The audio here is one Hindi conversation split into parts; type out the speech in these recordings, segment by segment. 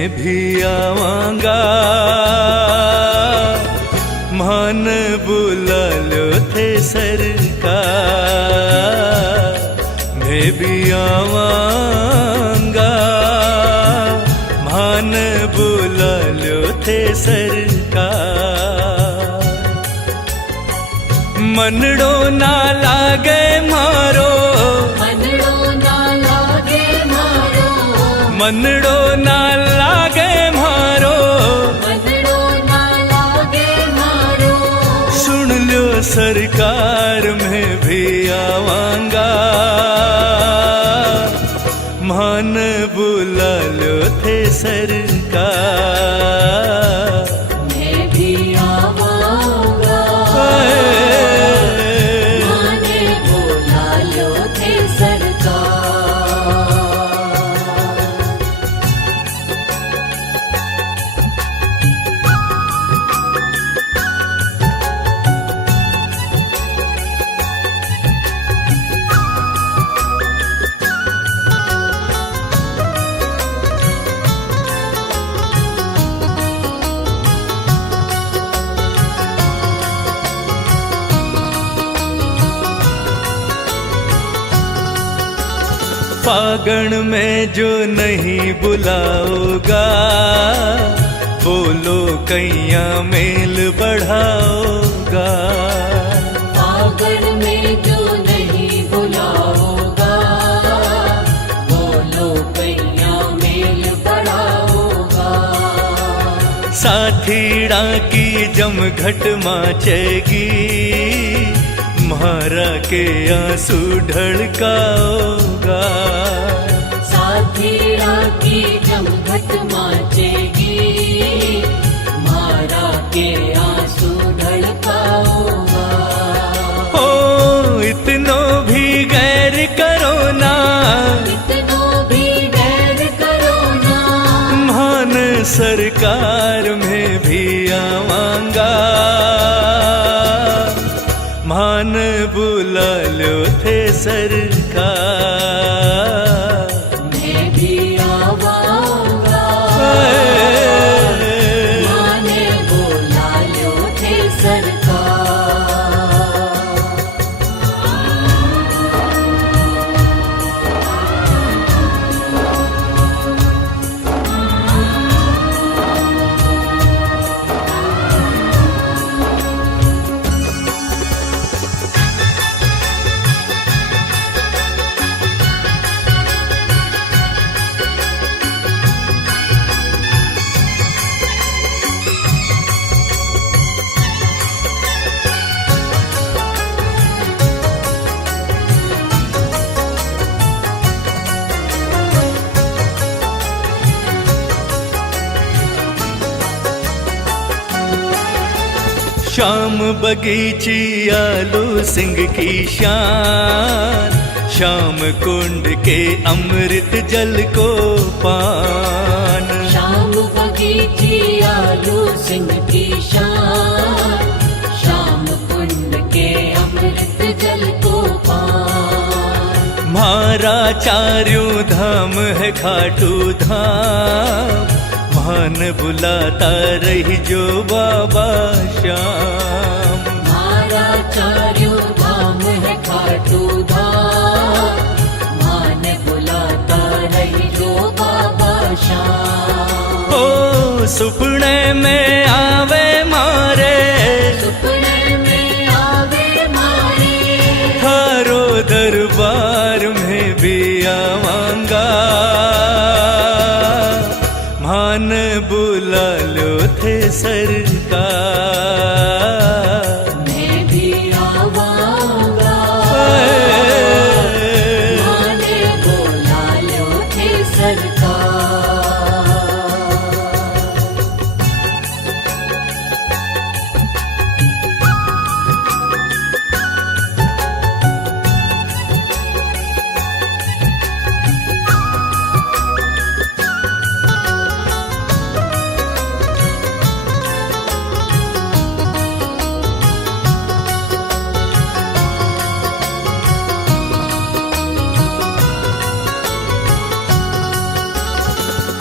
मैं भी आवांगा, मान बुला लो थे सरकार। मैं भी आवांगा, मान बुला लो थे सरकार। मनड़ो ना लागे मारो, मनड़ो ना लागे मारो, मनड़ो ना लागे मारो, मनड़ो ना लागे मारो। सुन लो सरकार मैं भी आवांगा, मान बुला लो थे सरकार। मैं भी आवांगा, माने बुला लो थे सरकार। फागण में जो नहीं बुलाओगा, बोलो कैया मेल बढ़ाओगा। फागण में जो नहीं बुलाओगा, बोलो कैया मेल बढ़ाओगा। साथीड़ा की जमघट माचेगी, म्हारा के आंसू ढड़काओगा। साथीड़ा की जमघट माचेगी, म्हारा के आंसू ढड़काओगा। ओ इतनो भी गैर करो ना, इतनो भी गैर करो ना। मान सरकार में भी आवांगा, मान बुला लो थे सरकार। मैं भी आवांगा, माने बुला लो थे सरकार। श्याम बगीची आलू सिंह की शान, श्याम कुंड के अमृत जल को पान। श्याम बगीची आलू सिंह की शान, श्याम कुंड के अमृत जल को पान। म्हारा चारों धाम है खाटू धाम, मान बुलाता रही जो बाबा श्याम। म्हारा चारों धाम है खाटू धाम, मान बुलाता रही जो बाबा श्याम। ओ सुपने में आवे मारे, सुपने में आवे मारे। थारो दरबार में भी आवांगा, मान बुला लो थे सरकार। मैं भी आवांगा, माने बुला लो थे सरकार।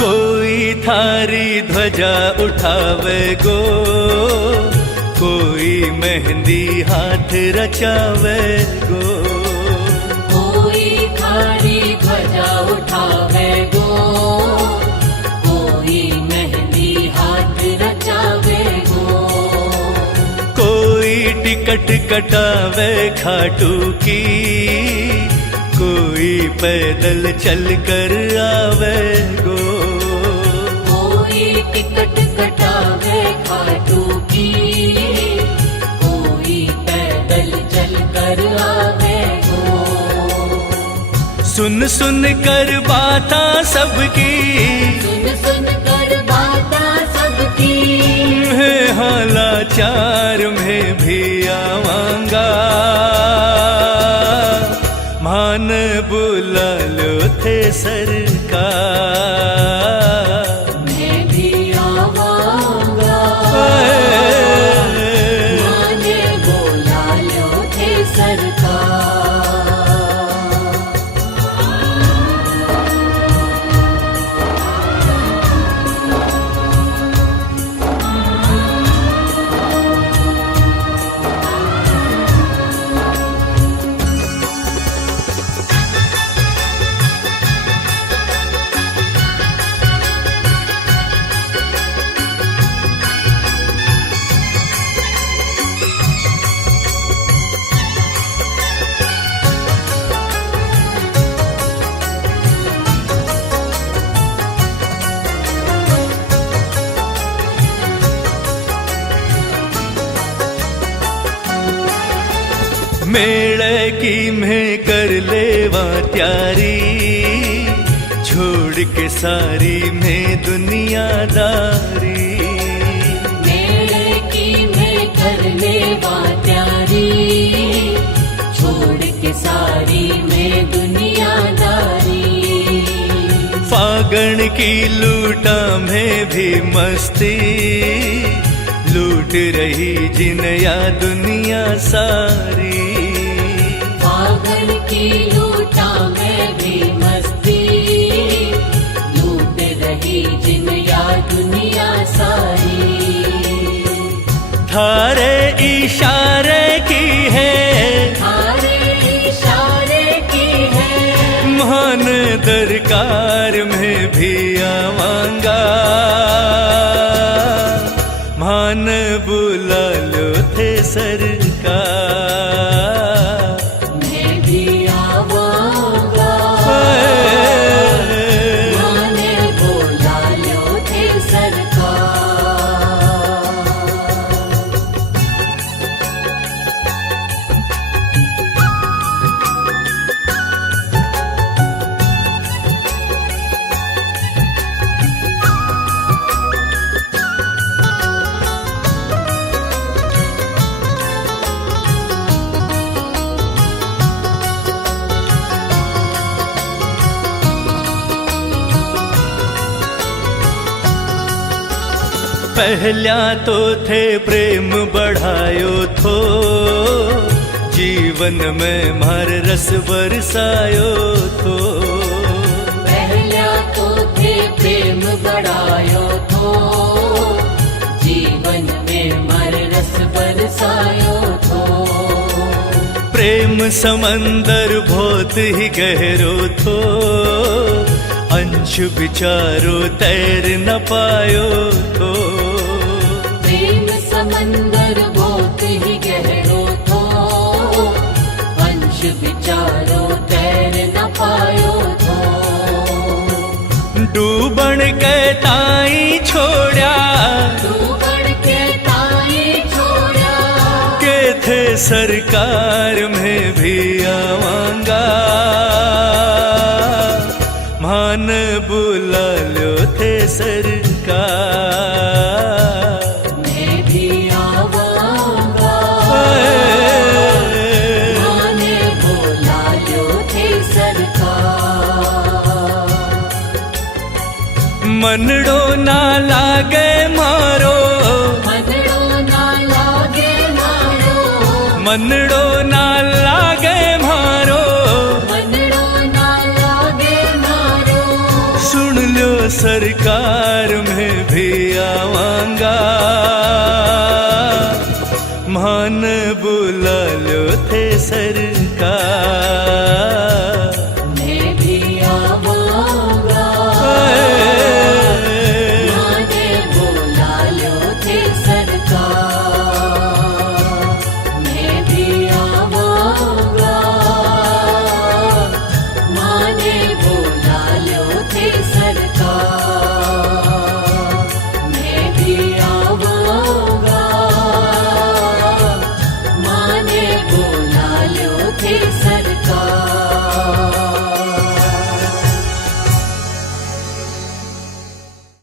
कोई थारी ध्वजा उठावे गो, कोई मेहंदी हाथ रचावे गो। कोई थारी ध्वजा उठावे गो, कोई मेहंदी हाथ रचावे गो। कोई टिकट कटावे खाटू की, कोई पैदल चल कर आवे गो। कोई टिकट कटावे खाटू की, कोई पैदल चल कर आवे गो। सुन सुन कर बाता सबकी, सुन सुन कर बाता सबकी, है हालाचार में भी आवांगा। मान बुला लो थे सरकार, मैं भी आवांगा। माने बोला लो थे सरकार। मेले की मैं कर लेवा त्यारी, छोड़ के सारी मैं दुनियादारी। मेले की मैं कर लेवा त्यारी, छोड़ के सारी मैं दुनियादारी। फागण की लूटा में भी मस्ती, लूट रही जिनया दुनिया सारी। फागण की लूटा में भी मस्ती, लूट रही जिनया दुनिया सारी। थारे इशारे की है, थारे इशारे की है, महान दरकार में भी आवांगा। मान बुला लो थे सरकार, मैं भी आवांगा। माने बोला लो थे सरकार। पहला तो थे प्रेम बढ़ायो थो, जीवन में मार रस बरसायो थो। पहला तो थे प्रेम बढ़ायो थो, जीवन में मर रस बरसायो थो। प्रेम समंदर बहुत ही गहरो थो, अंश बिचारो तैर न पायो थो। प्रेम समंदर बहुत ही गहरो थो, अंश बिचारो तैर न पायो थो। डूबण के ताई छोड़ा, डूबण के ताई छोड़ा, के थे सरकार में भी आवांगा। मान बुला लो थे सरकार, मैं भी आवांगा। माने बोला लो थे सरकार। मनड़ो ना लागे मारो, मनड़ो ना लागे मारो, मनड़ो ना लागे मारो, मनड़ो ना लागे मारो। सुन लो सरकार में भी आवांगा, मान बुला लो थे सरकार।